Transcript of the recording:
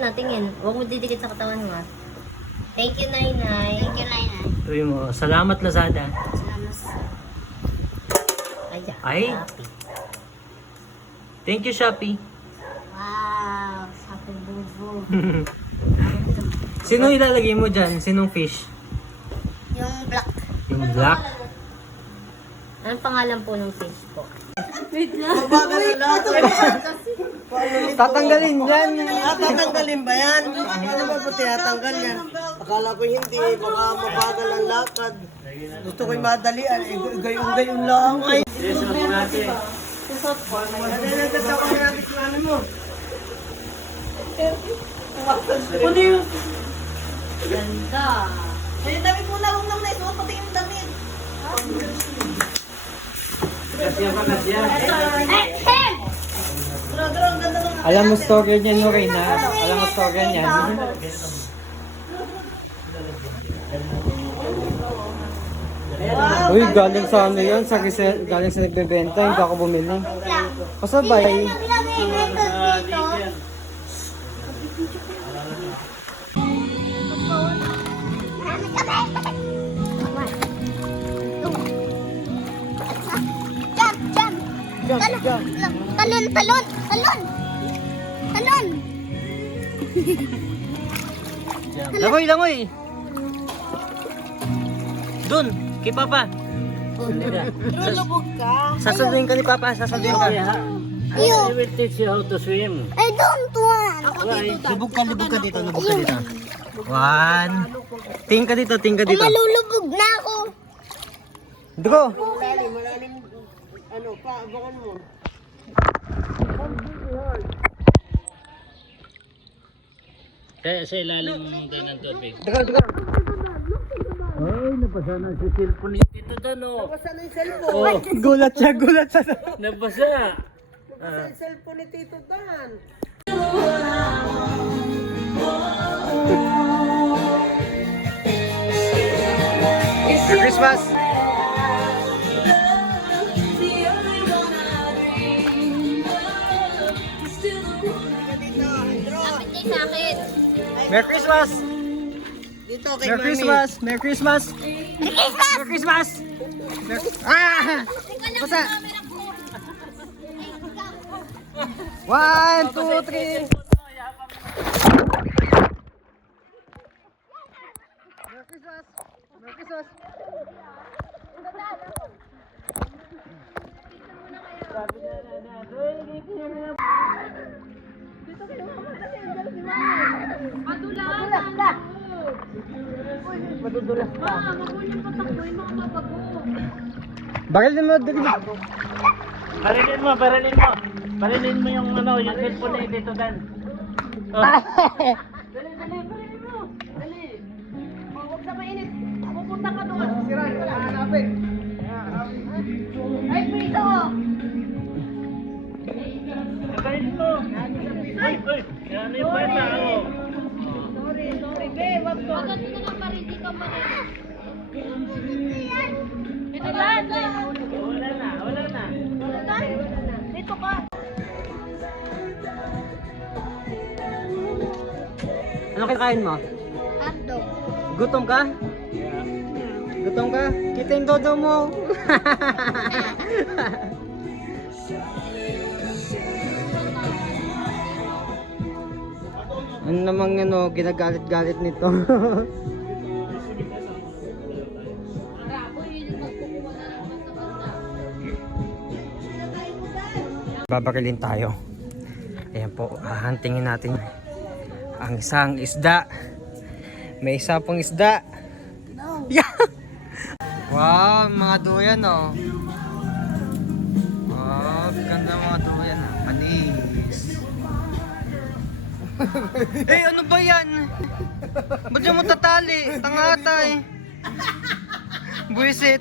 Tingnan na, tingin. Huwag mo didikit sa katawan mo. Thank you, Nainay. Thank you, Lainay. Tuloy mo. Salamat, Lazada. Salamat. Ay. Shopee. Thank you, Shopee. Wow, sabi bubo. Sino ilalagay mo dyan? Sinong fish? Yung black. Yung black? Anong pangalan po ng fish po? Tatanggalin yan. Tatanggalin ba yan? Ano ba po tinatanggal yan? Akala ko hindi, baka mabagal ang lakad. Gusto ko'y madalian, gayon-gayon lang. Ay, Yes, ako natin. nagtatawa na natin kung ano mo. Ganda. Ay, dami po na, huwag naman na isuot, pati yung damit. Kasya pa, kasya. Duro, ang ganda ng Alam mo story niyan, Lorena? Alam mo story niyan? Uy, galing sa ano yan? Galing sa nagbebenta, hindi ako bumili. Pasabay. Talon. Langoy! Dun, kay Papa. lubog ka. Sasaluhin ka ni Papa, sasaluhin ka. Iyo. I will teach you how to swim. I don't want. Lubog ka dito, lubog ka dito. One. Tingin ka dito, tingin ka dito. Malulubog na ako. Dugo! Malalim, ano, pa, abangan mo. Kaya sa ilalim din ng tubig. Dugo! Ay, nabasa na si cellphone ni Tito Dan, oh. Basta na yung cellphone. Gulat siya. Nabasa. Basta yung cellphone ni Tito Dan. Merry Christmas! Lapit kayo sa akin. Merry Christmas! Dito kay Merry Mami. Christmas! Merry Christmas! Merry Christmas! Ah! Basta! 1, 2, 3! Merry Christmas! Merry Christmas! Madudulas ka. Bakit mo dali? Parilin mo yung ano, yung cellphone ni Tito Dan. Oh. Huwag sa mainit. Pupunta ka doon. Siray, hanapin. Ay, prito. Parilin mo. Ay, yan yung bata, oh. Sorry, be. Wag to. Maganda na lang pa rin. Di ka pa rin. Ito yan. Wala na. Dito ka. Ano kakain mo? Hotdog. Gutom ka? Gutom ka? Kita yung dodo mo. Ano namang ano, ginagalit-galit nito. Babarilin tayo. Ayan po, hahantingin natin ang isang isda. May isa pong isda. Yeah. Wow, mga duyan oh. Wow, ganda mga duyan ah. Panis. Eh, ano ba yan? Ba't yung mo tatali? Tangata eh. Buisit.